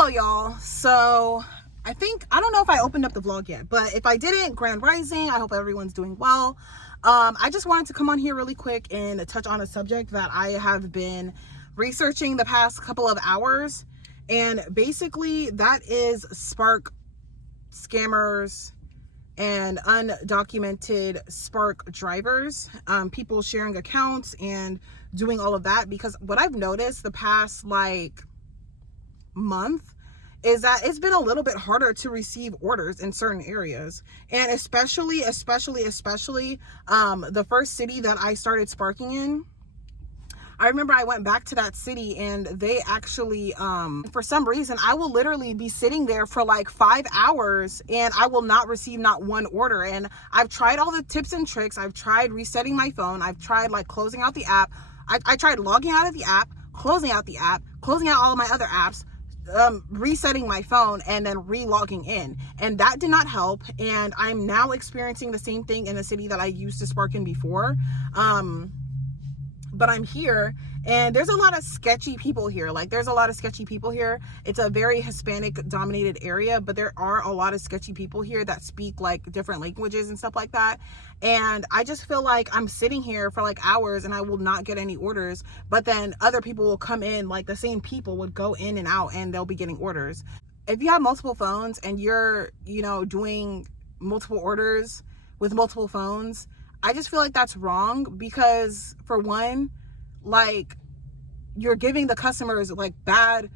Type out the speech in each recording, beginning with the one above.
Hello y'all. So I don't know if I opened up the vlog yet, but if I didn't, grand rising. I hope everyone's doing well. I just wanted to come on here really quick and touch on a subject that I have been researching the past couple of hours, and basically that is Spark scammers and undocumented Spark drivers, people sharing accounts and doing all of that. Because what I've noticed the past month is that it's been a little bit harder to receive orders in certain areas, and especially the first city that I started sparking in. I remember I went back to that city and they actually, for some reason, I will literally be sitting there for like 5 hours and I will not receive not one order. And I've tried all the tips and tricks. I've tried resetting my phone. I've tried like closing out the app. I tried logging out of the app, closing out the app, closing out all of my other apps, resetting my phone, and then re-logging in, and that did not help. And I'm now experiencing the same thing in the city that I used to spark in before. But I'm here and there's a lot of sketchy people here. It's a very Hispanic dominated area, but there are a lot of sketchy people here that speak like different languages and stuff like that. And I just feel like I'm sitting here for like hours and I will not get any orders, but then other people will come in, like the same people would go in and out and they'll be getting orders. If you have multiple phones and you're, doing multiple orders with multiple phones, I just feel like that's wrong, because for one, like, you're giving the customers like bad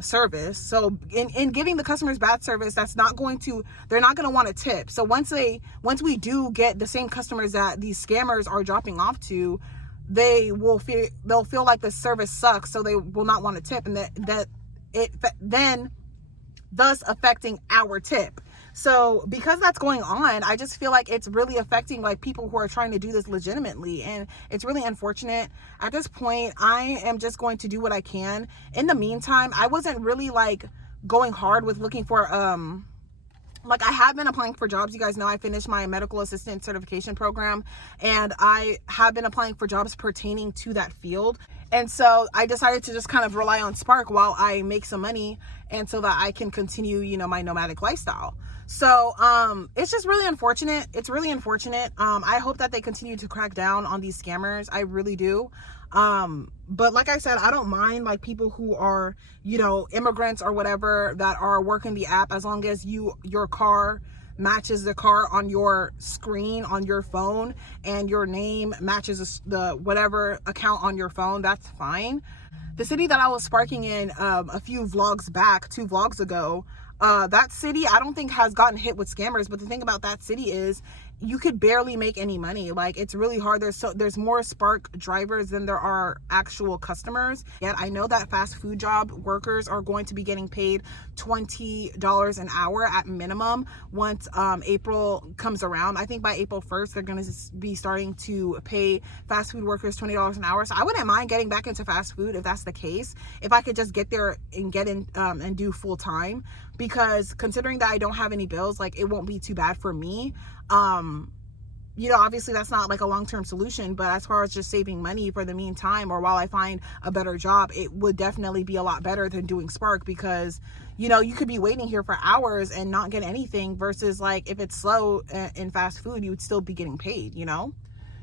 service. So in giving the customers bad service, they're not going to want to tip. So once we do get the same customers that these scammers are dropping off to, they'll feel like the service sucks, so they will not want to tip, and then thus affecting our tip. So because that's going on, I just feel like it's really affecting like people who are trying to do this legitimately, and it's really unfortunate. At this point, I am just going to do what I can. In the meantime, I wasn't really like going hard with looking for like, I have been applying for jobs. You guys know I finished my medical assistant certification program, and I have been applying for jobs pertaining to that field. And so I decided to just kind of rely on Spark while I make some money, and so that I can continue, my nomadic lifestyle. So it's just really unfortunate. It's really unfortunate. I hope that they continue to crack down on these scammers. I really do. But like I said, I don't mind like people who are, immigrants or whatever that are working the app, as long as your car matches the car on your screen on your phone and your name matches the whatever account on your phone. That's fine. The city that I was sparking in a few vlogs back, 2 vlogs ago, that city I don't think has gotten hit with scammers. But the thing about that city is you could barely make any money. Like, it's really hard. There's more Spark drivers than there are actual customers. Yet I know that fast food job workers are going to be getting paid $20 an hour at minimum once April comes around. I think by April 1st they're going to be starting to pay fast food workers $20 an hour. So I wouldn't mind getting back into fast food if that's the case, if I could just get there and get in and do full time, because considering that I don't have any bills, like, it won't be too bad for me. Obviously that's not like a long-term solution, but as far as just saving money for the meantime, or while I find a better job, it would definitely be a lot better than doing Spark, because you could be waiting here for hours and not get anything, versus like if it's slow in fast food, you would still be getting paid.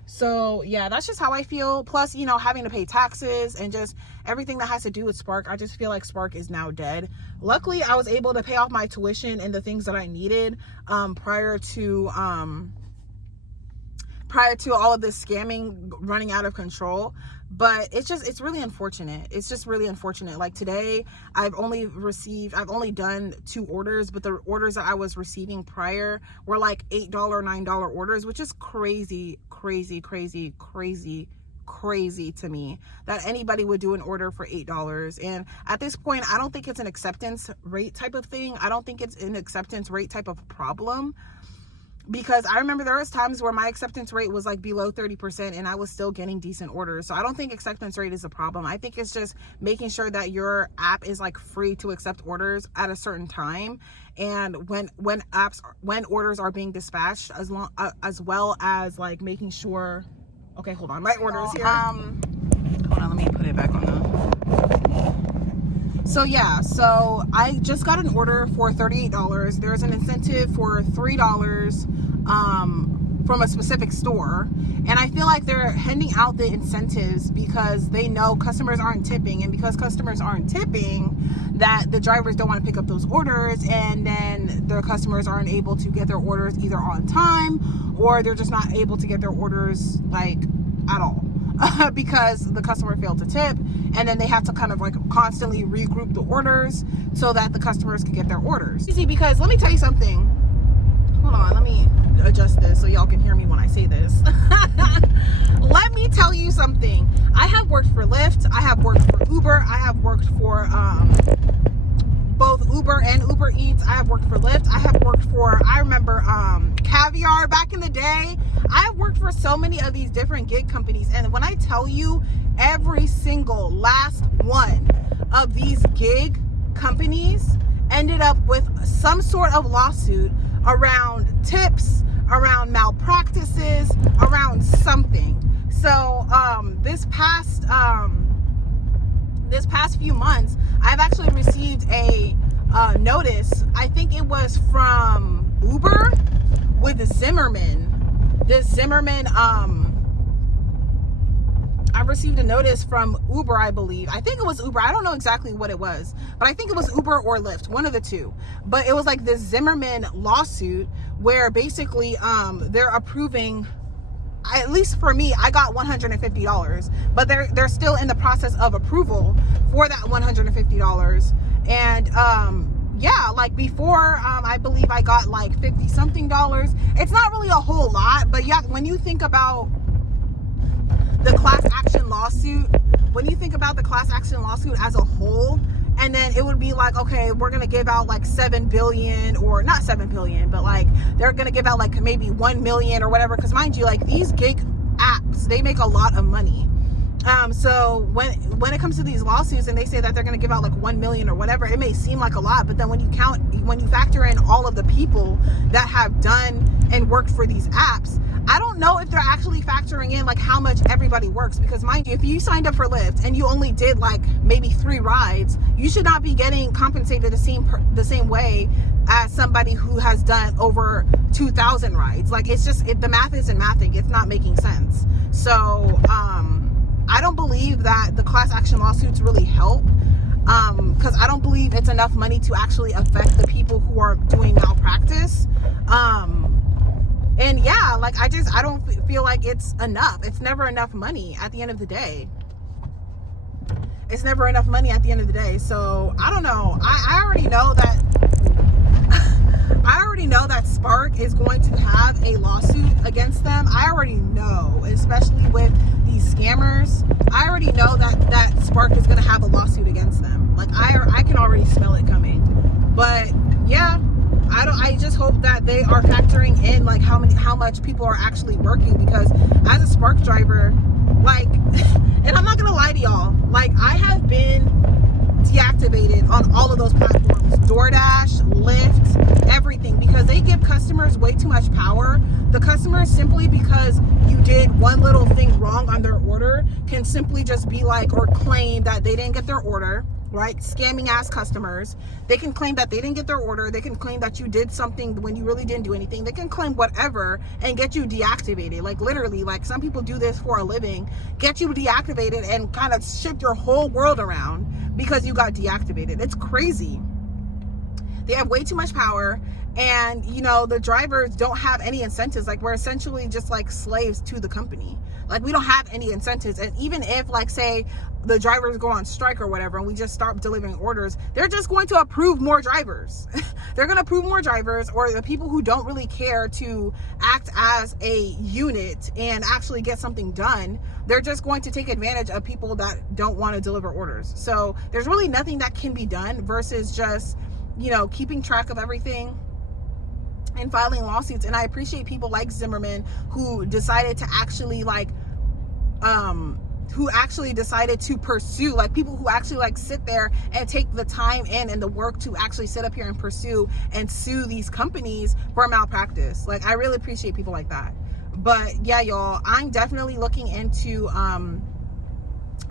So yeah, that's just how I feel. Plus, having to pay taxes and just everything that has to do with Spark, I just feel like Spark is now dead. Luckily, I was able to pay off my tuition and the things that I needed prior to all of this scamming running out of control. But it's really unfortunate. It's just really unfortunate. Like today, I've only done 2 orders, but the orders that I was receiving prior were like $8, $9 orders, which is crazy to me that anybody would do an order for $8. And at this point, I don't think it's an acceptance rate type of thing. I don't think it's an acceptance rate type of problem, because I remember there was times where my acceptance rate was like below 30% and I was still getting decent orders. So I don't think acceptance rate is a problem. I think it's just making sure that your app is like free to accept orders at a certain time, and when orders are being dispatched, as well as like making sure. Okay, hold on, my order is here. Hold on, let me put it back on So yeah, so I just got an order for $38. There's an incentive for $3 from a specific store, and I feel like they're handing out the incentives because they know customers aren't tipping, and because customers aren't tipping, that the drivers don't want to pick up those orders, and then the customers aren't able to get their orders either on time, or they're just not able to get their orders like at all because the customer failed to tip, and then they have to kind of like constantly regroup the orders so that the customers can get their orders. Easy, because let me tell you something. Hold on, let me adjust this so y'all can hear me when I say this. Let me tell you something. I have worked for Lyft, I have worked for Uber, I have worked for both Uber and Uber Eats. I have worked for Lyft. I have worked for, I remember Caviar back in the day. I have worked for so many of these different gig companies, and when I tell you, every single last one of these gig companies ended up with some sort of lawsuit around tips, around malpractices, around something. So this past few months, I've actually received a notice. I think it was from Uber with Zimmerman. This Zimmerman, I received a notice from Uber, I believe. I think it was Uber. I don't know exactly what it was, but I think it was Uber or Lyft, one of the two. But it was like this Zimmerman lawsuit where basically they're approving, at least for me, I got $150, but they're still in the process of approval for that $150. And yeah, like before, I believe I got like 50 something dollars. It's not really a whole lot, but yeah, when you think about the class action lawsuit, as a whole, and then it would be like, okay, we're gonna give out like 7 billion, or not 7 billion, but like they're gonna give out like maybe 1 million or whatever, because mind you, like these gig apps, they make a lot of money. So when it comes to these lawsuits and they say that they're going to give out like 1 million or whatever, it may seem like a lot, but then when you factor in all of the people that have done and worked for these apps, I don't know if they're actually factoring in like how much everybody works, because mind you, if you signed up for Lyft and you only did like maybe 3 rides, you should not be getting compensated the same way as somebody who has done over 2,000 rides. Like it's just, the math isn't mathing. It's not making sense. So I don't believe that the class action lawsuits really help, because I don't believe it's enough money to actually affect the people who are doing malpractice. And yeah, like I don't feel like it's enough. It's never enough money at the end of the day. It's never enough money at the end of the day. So I don't know. I already know that Spark is going to have a lawsuit against them. I already know, especially with these scammers. I already know that Spark is going to have a lawsuit against them. Like I can already smell it coming. But yeah, I just hope that they are factoring in like how much people are actually working, because as a Spark driver, like, and I'm not gonna lie to y'all, like I have been deactivated on all of those platforms, DoorDash, Lyft, everything, because they give customers way too much power. The customers, simply because you did one little thing wrong on their order, can simply just be like, or claim that they didn't get their order, right? Scamming ass customers. They can claim that they didn't get their order. They can claim that you did something when you really didn't do anything. They can claim whatever and get you deactivated. Like literally, like some people do this for a living, get you deactivated and kind of shift your whole world around because you got deactivated. It's crazy. They have way too much power, and you know, the drivers don't have any incentives. Like we're essentially just like slaves to the company. Like we don't have any incentives. And even if, like, say the drivers go on strike or whatever and we just start delivering orders, they're just going to approve more drivers. They're going to approve more drivers, or the people who don't really care to act as a unit and actually get something done, they're just going to take advantage of people that don't want to deliver orders. So there's really nothing that can be done versus just, you know, keeping track of everything and filing lawsuits. And I appreciate people like Zimmerman who decided to actually like who actually decided to pursue, like people who actually like sit there and take the time in and the work to actually sit up here and pursue and sue these companies for malpractice. Like I really appreciate people like that. But yeah, y'all, I'm definitely looking into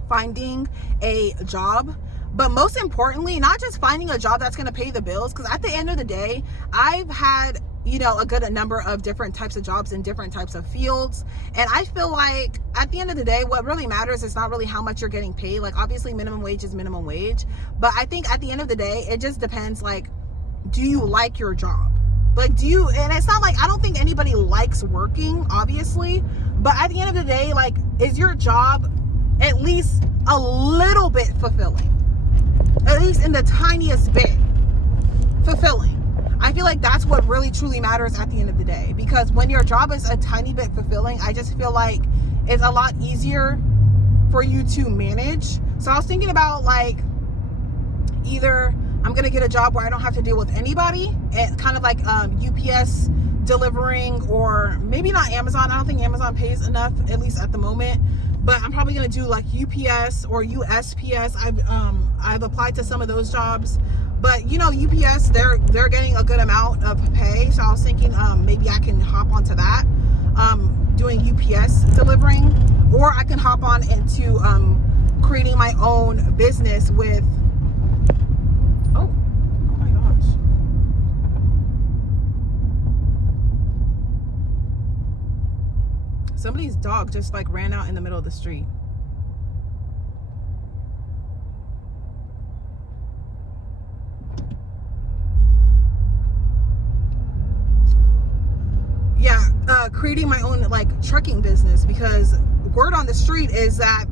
finding a job But most importantly, not just finding a job that's going to pay the bills, because at the end of the day, I've had, you know, a good number of different types of jobs in different types of fields. And I feel like at the end of the day, what really matters is not really how much you're getting paid. Like, obviously minimum wage is minimum wage, but I think at the end of the day, it just depends, like, do you like your job? Like, do you, and it's not like, I don't think anybody likes working, obviously, but at the end of the day, like, is your job at least a little bit fulfilling? At least in the tiniest bit fulfilling. I feel like that's what really truly matters at the end of the day, because when your job is a tiny bit fulfilling, I just feel like it's a lot easier for you to manage. So I was thinking about, like, either I'm gonna get a job where I don't have to deal with anybody, and kind of like UPS delivering, or maybe not Amazon. I don't think Amazon pays enough, at least at the moment. But I'm probably gonna do like UPS or USPS. I've applied to some of those jobs, but you know, UPS, they're getting a good amount of pay. So I was thinking maybe I can hop onto that, doing UPS delivering, or I can hop on into creating my own business with. Oh my gosh. Somebody's dog just like ran out in the middle of the street. Yeah, creating my own like trucking business, because word on the street is that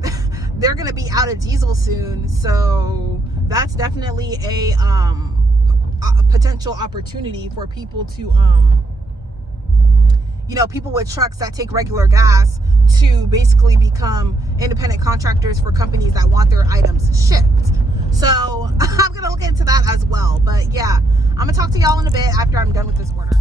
they're gonna be out of diesel soon. So that's definitely a potential opportunity for people to you know, people with trucks that take regular gas to basically become independent contractors for companies that want their items shipped. So I'm gonna look into that as well. But yeah, I'm gonna talk to y'all in a bit after I'm done with this order.